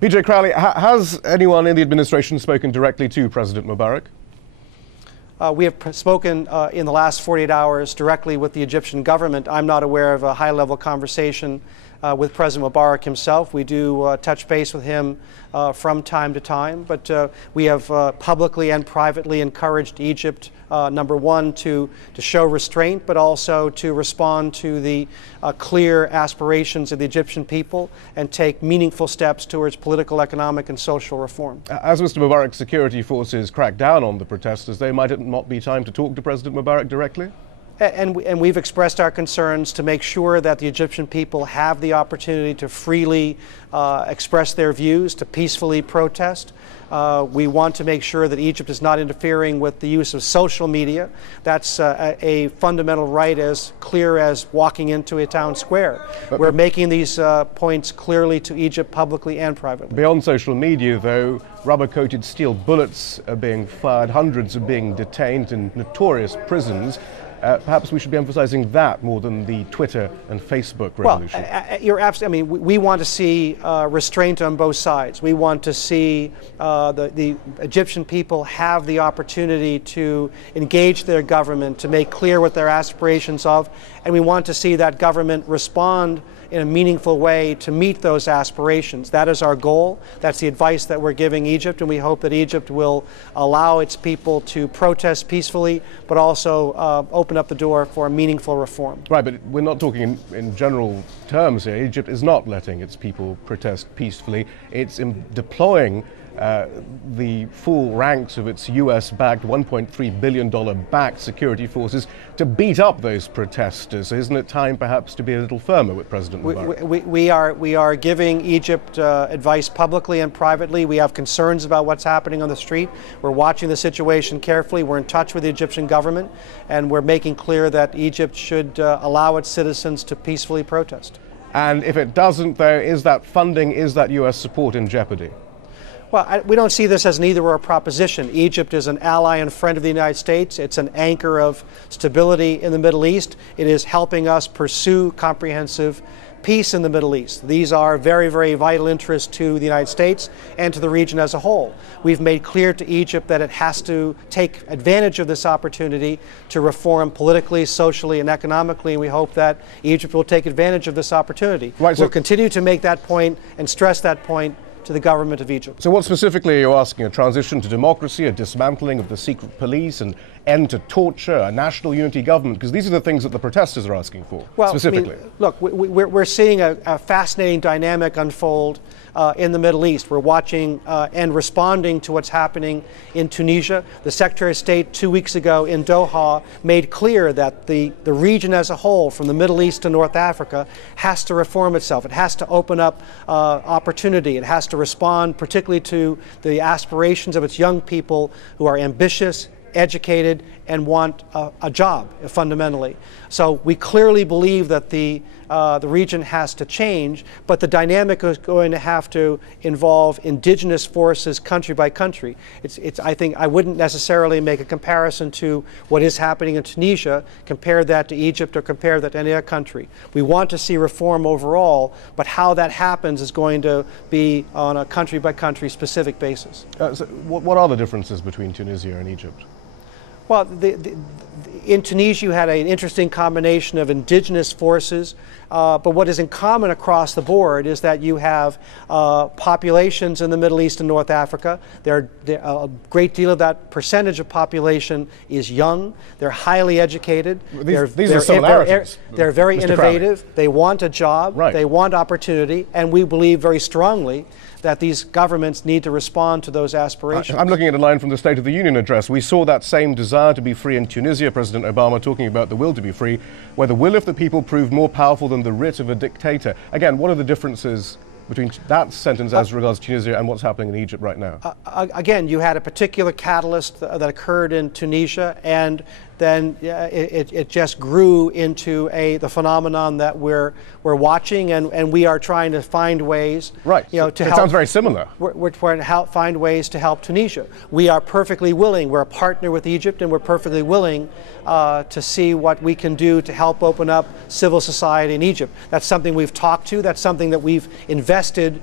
PJ Crowley, has anyone in the administration spoken directly to President Mubarak? We have spoken in the last 48 hours directly with the Egyptian government. I'm not aware of a high-level conversation with President Mubarak himself. We do touch base with him from time to time, but we have publicly and privately encouraged Egypt, number one, to show restraint, but also to respond to the clear aspirations of the Egyptian people and take meaningful steps towards political, economic, and social reform. As Mr. Mubarak's security forces crack down on the protesters, there might not be time to talk to President Mubarak directly? And we've expressed our concerns to make sure that the Egyptian people have the opportunity to freely express their views, to peacefully protest. We want to make sure that Egypt is not interfering with the use of social media. That's a fundamental right as clear as walking into a town square. We're making these points clearly to Egypt publicly and privately. Beyond social media, though, rubber-coated steel bullets are being fired, hundreds are being detained in notorious prisons. Perhaps we should be emphasizing that more than the Twitter and Facebook revolution. Well, you're absolutely, I mean, we want to see restraint on both sides. We want to see the Egyptian people have the opportunity to engage their government, to make clear what their aspirations are, and we want to see that government respond in a meaningful way to meet those aspirations. That is our goal. That's the advice that we're giving Egypt, and we hope that Egypt will allow its people to protest peacefully, but also open up the door for a meaningful reform. Right, but we're not talking in general terms here. Egypt is not letting its people protest peacefully. It's deploying the full ranks of its US-backed $1.3 billion backed security forces to beat up those protesters. So isn't it time perhaps to be a little firmer with President Mubarak? We are giving Egypt advice publicly and privately. We have concerns about what's happening on the street. We're watching the situation carefully. We're in touch with the Egyptian government, and we're making clear that Egypt should allow its citizens to peacefully protest. And if it doesn't, though, is that funding, is that US support in jeopardy? Well, we don't see this as an either-or proposition. Egypt is an ally and friend of the United States. It's an anchor of stability in the Middle East. It is helping us pursue comprehensive peace in the Middle East. These are very, very vital interests to the United States and to the region as a whole. We've made clear to Egypt that it has to take advantage of this opportunity to reform politically, socially, and economically, and we hope that Egypt will take advantage of this opportunity. Right, we'll continue to make that point and stress that point to the government of Egypt. So what specifically are you asking? A transition to democracy, a dismantling of the secret police, an end to torture, a national unity government? Because these are the things that the protesters are asking for, specifically. I mean, look, we're seeing a fascinating dynamic unfold in the Middle East. We're watching and responding to what's happening in Tunisia. The Secretary of State 2 weeks ago in Doha made clear that the region as a whole, from the Middle East to North Africa, has to reform itself. It has to open up opportunity. It has to respond particularly to the aspirations of its young people who are ambitious, educated, and want a job, fundamentally. So we clearly believe that the region has to change, but the dynamic is going to have to involve indigenous forces country by country. I think I wouldn't necessarily make a comparison to what is happening in Tunisia, compare that to Egypt or compare that to any other country. We want to see reform overall, but how that happens is going to be on a country by country specific basis. So what are the differences between Tunisia and Egypt? Well, in Tunisia you had an interesting combination of indigenous forces, but what is in common across the board is that you have populations in the Middle East and North Africa. A great deal of that percentage of population is young. They're highly educated. These are similarities. They're very Mr. innovative. Crowley. They want a job. Right. They want opportunity, and we believe very strongly that these governments need to respond to those aspirations. I'm looking at a line from the State of the Union address. We saw that same desire to be free in Tunisia, President Obama talking about the will to be free, where the will of the people proved more powerful than the writ of a dictator. Again, what are the differences between that sentence as regards Tunisia and what's happening in Egypt right now? Again, you had a particular catalyst that occurred in Tunisia, and then it just grew into the phenomenon that we're watching, and we are trying to find ways. Right. To it help. Sounds very similar. We're trying to find ways to help Tunisia. We are perfectly willing. We're a partner with Egypt, and we're perfectly willing to see what we can do to help open up civil society in Egypt. That's something we've talked to. That's something that we've invested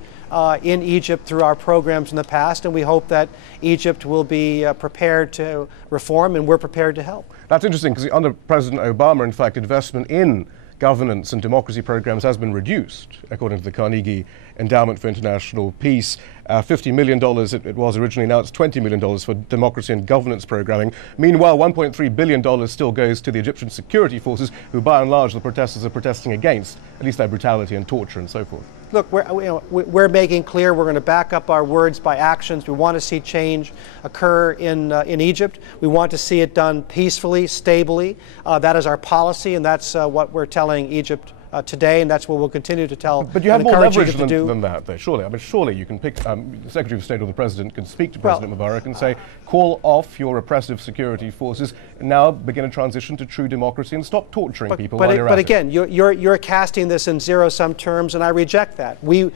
in Egypt through our programs in the past, and we hope that Egypt will be prepared to reform, and we're prepared to help. That's interesting because under President Obama, in fact, investment in governance and democracy programs has been reduced, according to the Carnegie Endowment for International Peace. $50 million it was originally, now it's $20 million for democracy and governance programming. Meanwhile, $1.3 billion still goes to the Egyptian security forces, who by and large the protesters are protesting against, at least their brutality and torture and so forth. Look, we're making clear we're going to back up our words by actions. We want to see change occur in Egypt. We want to see it done peacefully, stably. That is our policy, and that's what we're telling Egypt today, and that's what we'll continue to tell. But you have more leverage than that, though, surely. I mean, surely you can pick, the Secretary of State or the President can speak to President Mubarak and say, call off your repressive security forces, and now begin a transition to true democracy and stop torturing people while you're at it. But again, you're casting this in zero-sum terms, and I reject that. We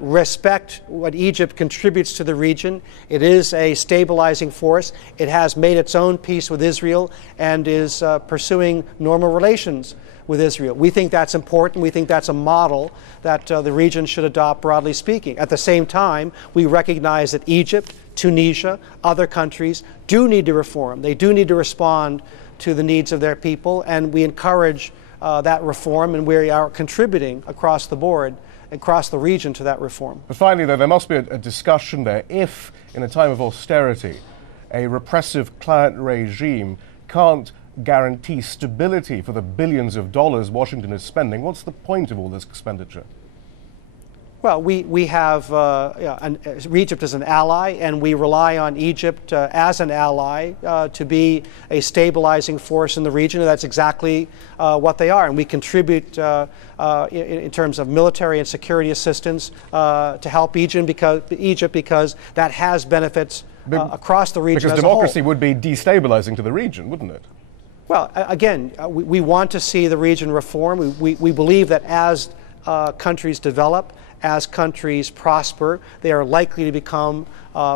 respect what Egypt contributes to the region. It is a stabilizing force. It has made its own peace with Israel and is pursuing normal relations with Israel. We think that's important. We think that's a model that the region should adopt, broadly speaking. At the same time, we recognize that Egypt, Tunisia, other countries do need to reform. They do need to respond to the needs of their people, and we encourage that reform, and we are contributing across the board, across the region, to that reform. But finally, though, there must be a discussion there. If, in a time of austerity, a repressive client regime can't guarantee stability for the billions of dollars Washington is spending, what's the point of all this expenditure? Well, we have Egypt as an ally, and we rely on Egypt as an ally to be a stabilizing force in the region, and that's exactly what they are. And we contribute in terms of military and security assistance to help Egypt because that has benefits across the region. Because democracy would be destabilizing to the region, wouldn't it? Well, again, we want to see the region reform. We believe that as countries develop, as countries prosper, they are likely to become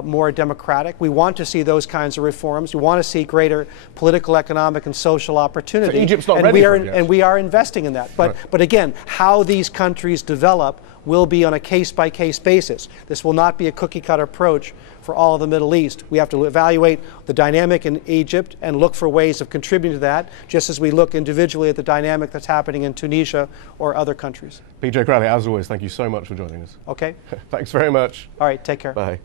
more democratic. We want to see those kinds of reforms. We want to see greater political, economic, and social opportunity. So Egypt's not ready for it yet. And we are investing in that. But again, how these countries develop will be on a case-by-case basis. This will not be a cookie-cutter approach for all of the Middle East. We have to evaluate the dynamic in Egypt and look for ways of contributing to that, just as we look individually at the dynamic that's happening in Tunisia or other countries. PJ Crowley, as always, thank you so much for joining us. Okay. Thanks very much. All right, take care. Bye.